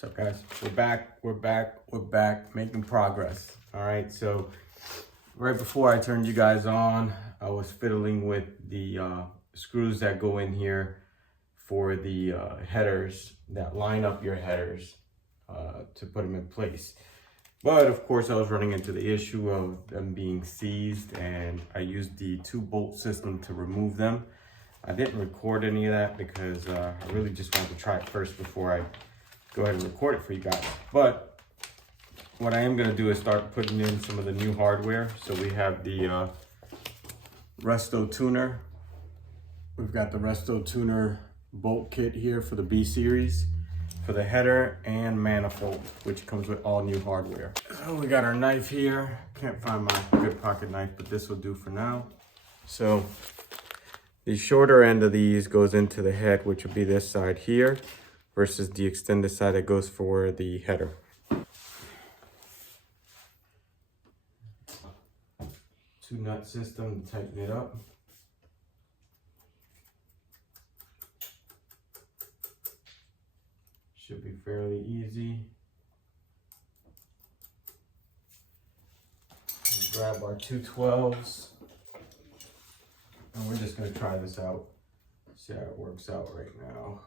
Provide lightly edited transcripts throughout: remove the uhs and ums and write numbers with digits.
What's up, guys? We're back, making progress. All right, so right before I turned you guys on, I was fiddling with the screws that go in here for the headers that line up your headers to put them in place. But of course, I was running into the issue of them being seized, and I used the 2-bolt system to remove them. I didn't record any of that because I really just wanted to try it first before I go ahead and record it for you guys. But what I am going to do is start putting in some of the new hardware. So we have the Resto tuner. We've got the Resto tuner bolt kit here for the B series, for the header and manifold, which comes with all new hardware. So we got our knife here. Can't find my good pocket knife, but this will do for now. So the shorter end of these goes into the head, which will be this side here, versus the extended side that goes for the header. Two nut system to tighten it up. Should be fairly easy. We'll grab our 212s, and we're just gonna try this out, see how it works out right now.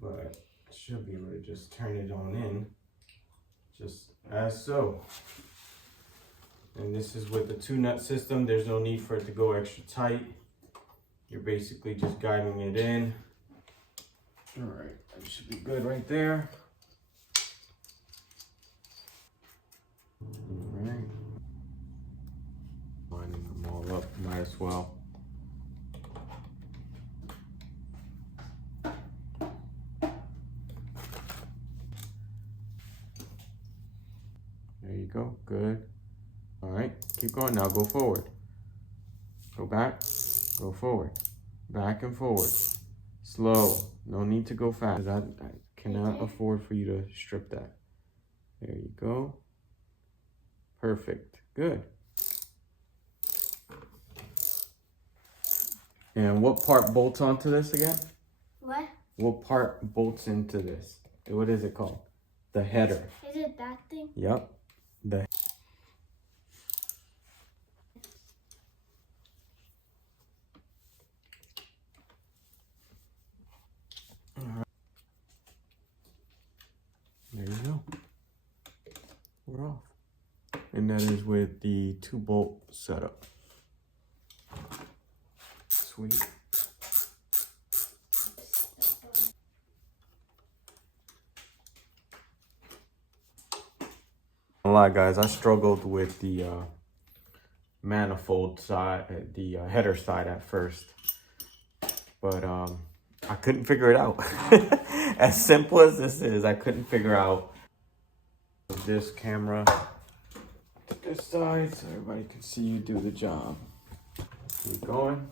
But should be able to just turn it on in, just as so. And this is with the 2-nut system. There's no need for it to go extra tight. You're basically just guiding it in. All right, that should be good right there. All right. Lining them all up, might as well. There you go, good. All right, keep going now, go forward. Go back, go forward. Back and forward. Slow, no need to go fast. I cannot afford for you to strip that. There you go. Perfect, good. And what part bolts onto this again? What? What part bolts into this? What is it called? The header. Is it that thing? Yep. There you go. We're off. And that is with the 2-bolt setup. Sweet. A lot, guys. I struggled with the manifold side, the header side at first, but I couldn't figure it out. As simple as this is, I couldn't figure out this camera to this side so everybody can see you do the job. Keep going.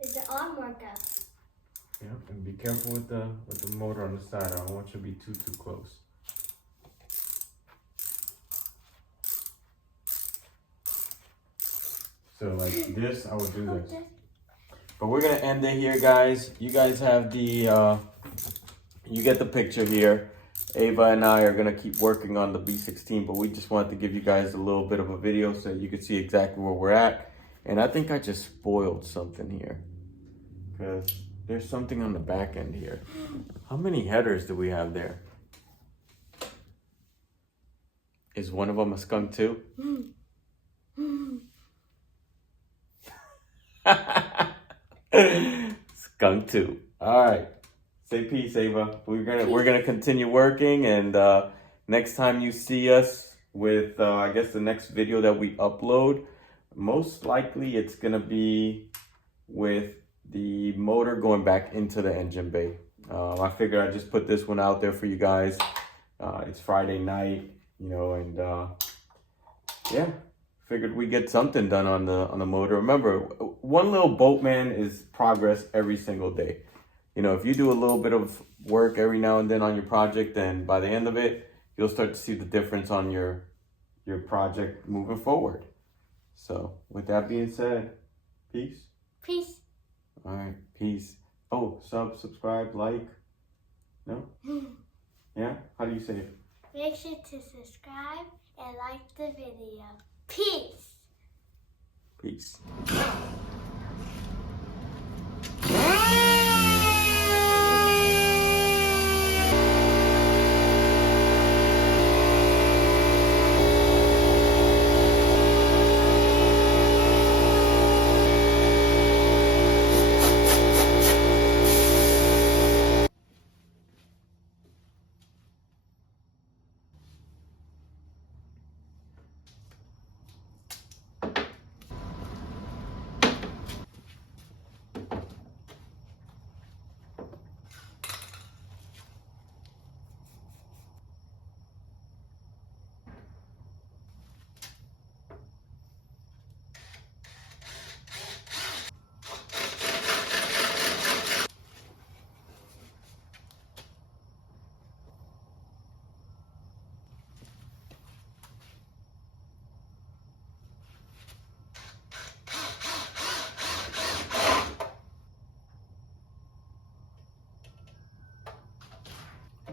Is it on mockup? Yep, and be careful with the motor on the side. I don't want you to be too close. So like this, I would do this. But we're gonna end it here, guys. You guys have the, you get the picture here. Ava and I are gonna keep working on the B16, but we just wanted to give you guys a little bit of a video so you could see exactly where we're at. And I think I just spoiled something here, because there's something on the back end here. How many headers do we have there? Is one of them a skunk too? Skunk too. All right. Say peace, Ava. We're gonna continue working, and next time you see us with I guess the next video that we upload, most likely it's gonna be with the motor going back into the engine bay. I figured I'd just put this one out there for you guys. It's Friday night, you know, and yeah. Figured we get something done on the motor. Remember, one little bolt, man, is progress every single day. You know, if you do a little bit of work every now and then on your project, then by the end of it, you'll start to see the difference on your project moving forward. So with that being said, peace. Peace. All right, peace. Oh, subscribe, like. No? Yeah? How do you say it? Make sure to subscribe and like the video. Peace. Peace.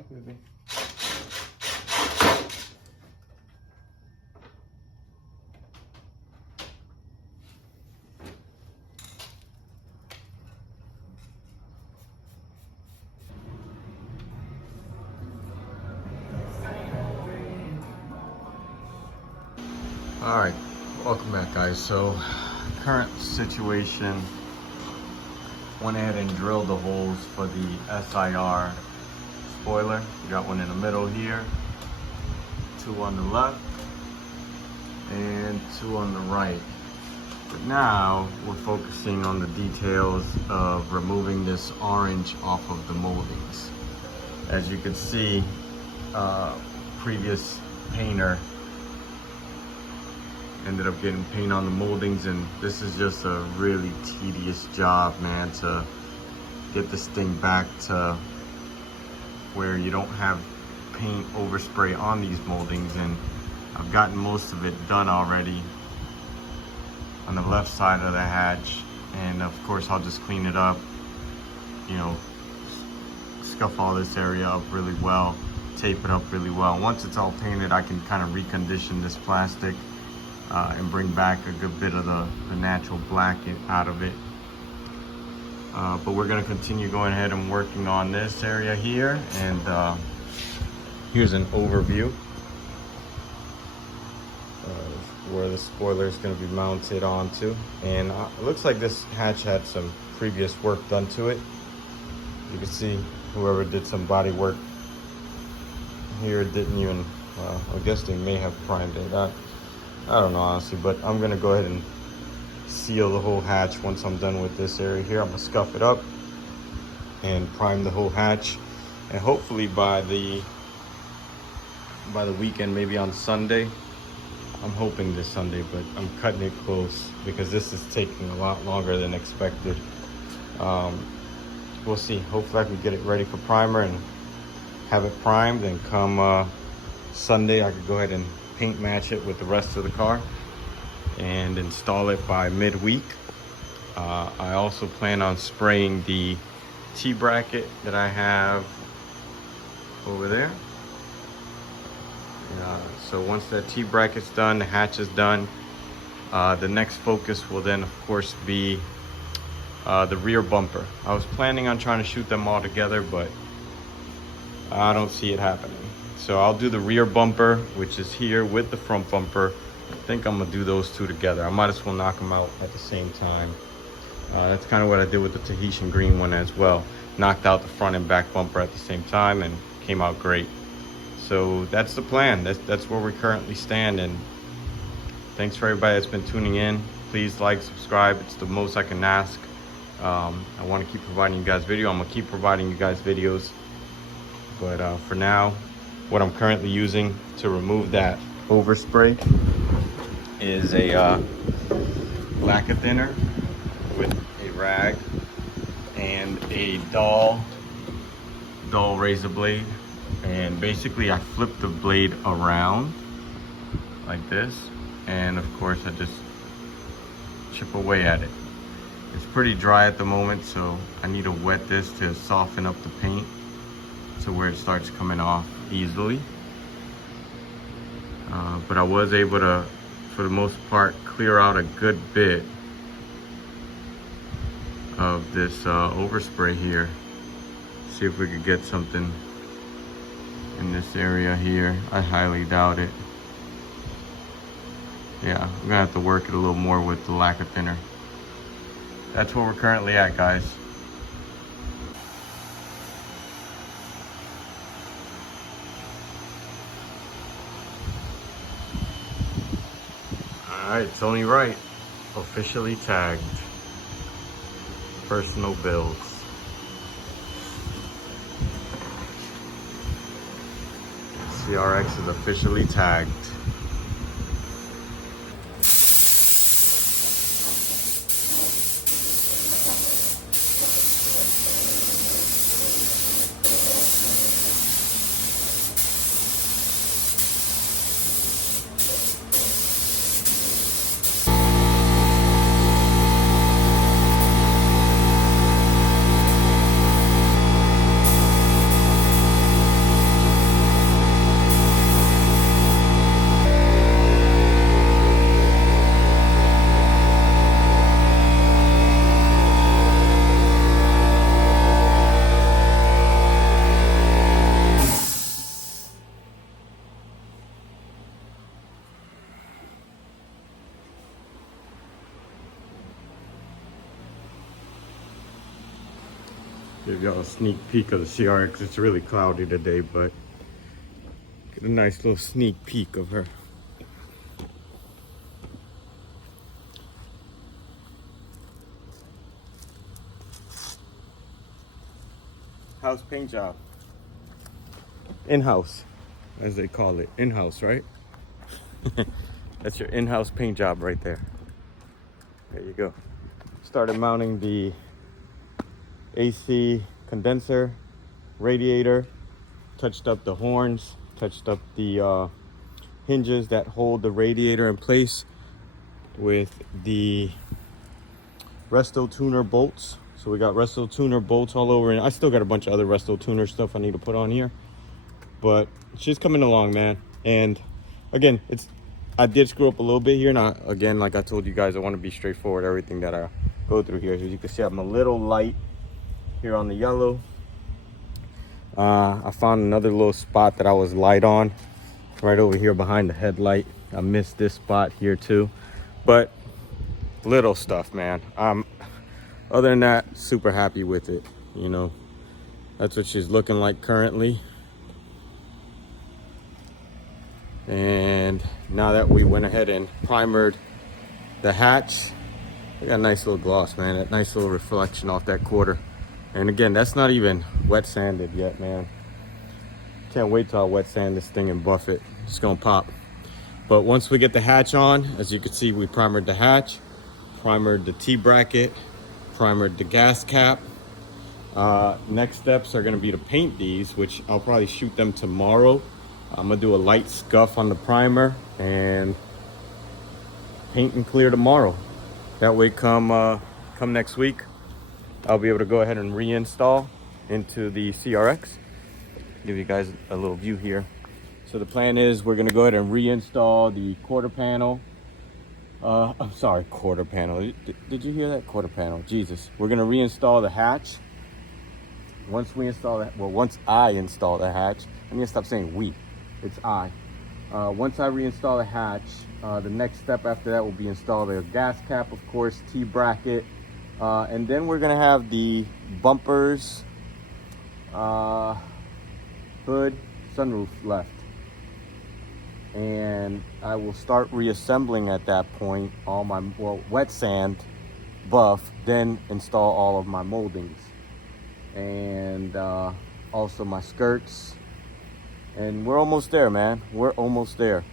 Baby. All right, welcome back, guys. So current situation, went ahead and drilled the holes for the SiR spoiler. We got one in the middle here, 2 on the left, and 2 on the right. But now we're focusing on the details of removing this orange off of the moldings. As you can see, previous painter ended up getting paint on the moldings, and this is just a really tedious job, man, to get this thing back to where you don't have paint overspray on these moldings. And I've gotten most of it done already on the left side of the hatch, and of course I'll just clean it up, you know, scuff all this area up really well, tape it up really well. Once it's all painted, I can kind of recondition this plastic and bring back a good bit of the natural black out of it. But we're gonna continue going ahead and working on this area here, and here's an overview of where the spoiler is gonna be mounted onto. And it looks like this hatch had some previous work done to it. You can see whoever did some body work here didn't even, I guess they may have primed it. I don't know, honestly, but I'm gonna go ahead and seal the whole hatch once I'm done with this area here. I'm gonna scuff it up and prime the whole hatch, and hopefully by the weekend, maybe on Sunday. I'm hoping this Sunday, but I'm cutting it close because this is taking a lot longer than expected. We'll see. Hopefully I can get it ready for primer and have it primed, and come Sunday I could go ahead and paint match it with the rest of the car and install it by midweek. I also plan on spraying the T-bracket that I have over there. So once that T-bracket's done, the hatch is done, the next focus will then of course be the rear bumper. I was planning on trying to shoot them all together, but I don't see it happening. So I'll do the rear bumper, which is here, with the front bumper. I think I'm gonna do those two together. I might as well knock them out at the same time. That's kind of what I did with the Tahitian green one as well. Knocked out the front and back bumper at the same time and came out great. So that's the plan. That's where we currently stand. And thanks for everybody that's been tuning in. Please like, subscribe. It's the most I can ask. I want to keep providing you guys video. I'm gonna keep providing you guys videos. But for now, what I'm currently using to remove that overspray is a lacquer thinner with a rag and a dull razor blade. And basically I flip the blade around like this, and of course I just chip away at it. It's pretty dry at the moment, so I need to wet this to soften up the paint. to where it starts coming off easily. But I was able to, for the most part, clear out a good bit of this overspray here. See if we could get something in this area here. I highly doubt it. Yeah, I'm gonna have to work it a little more with the lacquer thinner. That's where we're currently at, guys. All right, it's only right. Officially tagged. Personal bills. CRX is officially tagged. Give y'all a sneak peek of the CRX. It's really cloudy today, but get a nice little sneak peek of her. House paint job. In-house, as they call it. In-house, right? That's your in-house paint job right there. There you go. Started mounting the AC condenser, radiator, touched up the horns, touched up the hinges that hold the radiator in place with the Resto tuner bolts. So we got Resto tuner bolts all over, and I still got a bunch of other Resto tuner stuff I need to put on here, but it's just coming along, man. And again, I did screw up a little bit here. Now, again, like I told you guys, I want to be straightforward everything that I go through here. As you can see, I'm a little light here on the yellow. I found another little spot that I was light on right over here behind the headlight. I missed this spot here too, but little stuff, man. Other than that, super happy with it. You know, that's what she's looking like currently. And now that we went ahead and primered the hatch, we got a nice little gloss, man. That nice little reflection off that quarter. And again, that's not even wet sanded yet, man. Can't wait till I wet sand this thing and buff it. It's gonna pop. But once we get the hatch on, as you can see, we primered the hatch, primered the T-bracket, primered the gas cap. Next steps are gonna be to paint these, which I'll probably shoot them tomorrow. I'm gonna do a light scuff on the primer and paint and clear tomorrow. That way, come next week, I'll be able to go ahead and reinstall into the CRX. Give you guys a little view here. So the plan is we're gonna go ahead and reinstall the quarter panel. I'm sorry, quarter panel. Did you hear that? Quarter panel, Jesus. We're gonna reinstall the hatch. Once we install that, well, once I install the hatch, I need to stop saying we, it's I. Once I reinstall the hatch, the next step after that will be install the gas cap, of course, T-bracket, and then we're gonna have the bumpers, hood, sunroof left. And I will start reassembling at that point all my, wet sand, buff, then install all of my moldings. And also my skirts. And we're almost there, man. We're almost there.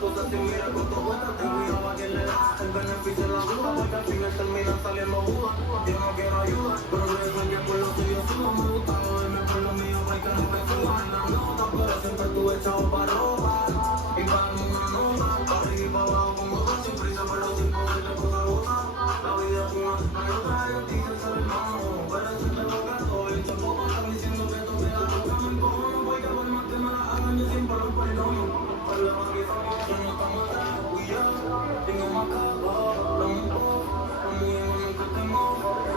cosa sin mirar cuánto cuesta, te cuidaba quien le da el beneficio de la duda, porque al final terminan saliendo dudas. Yo no quiero ayuda, pero pienso que por lo tuyo subo. Me gusta joderme por lo mío, porque no me suban en la nota, pero siempre estuve echado para ropa y para una nota, para arriba y para abajo como dos, sin prisa, pero sin poder de poca gota. La vida es una, no hay otra, yo dije ser hermano, pero si te boca todo el tiempo están diciendo que tú te la toca, me encojono, porque por más que me la hagan yo siempre los perdono. Pero aquí somos, que no estamos atrás, y yo tengo más capa, dame un poco, conmigo nunca tengo,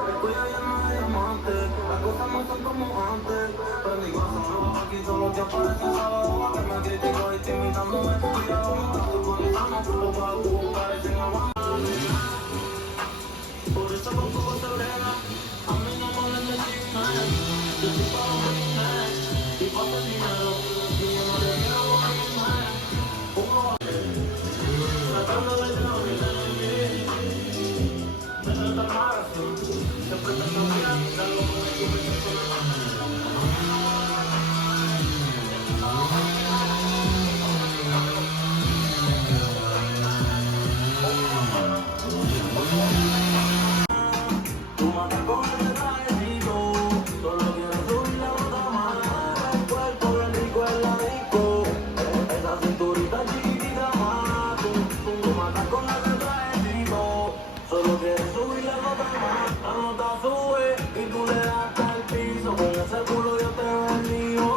estoy allá no hay amante, las cosas no son como antes, pero mi corazón no va aquí solo que aparece sábado, que me critico y estoy imitándome, cuidado, no estás futbolizando, o para tu parecen aguantes. Por eso con poco te brega, a mí no me hablan de chisme, yo estoy para lo que y paso el dinero, y yo no le quiero a mi mujer. Tratando de no olvidar me trata mal así, siempre te sabía, algo que me tú matas con el trajecito, solo quiero subir la gota más, el cuerpo bien rico en la disco, esa cinturita chiquitita más, tú matas con ese trajecito, solo quiero subir la gota más, la nota sube y tú le das hasta el piso, con ese culo yo te bendigo,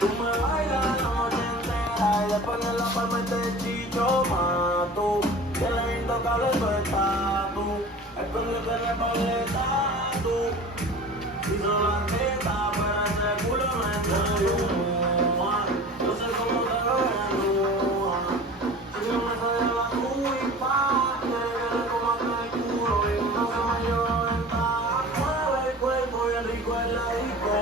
tú me bailas la noche entera y después en la palma te chicho más, tú, que le intocable tu estatus. Esconde que le paleta tú y no la teta, pero ese culo no es nueva. Yo sé cómo te lo enoja. Si no me sale la culpa, quiere que le coma el culo y uno que me lleva ventaja. Mueve el cuerpo bien rico en la disco.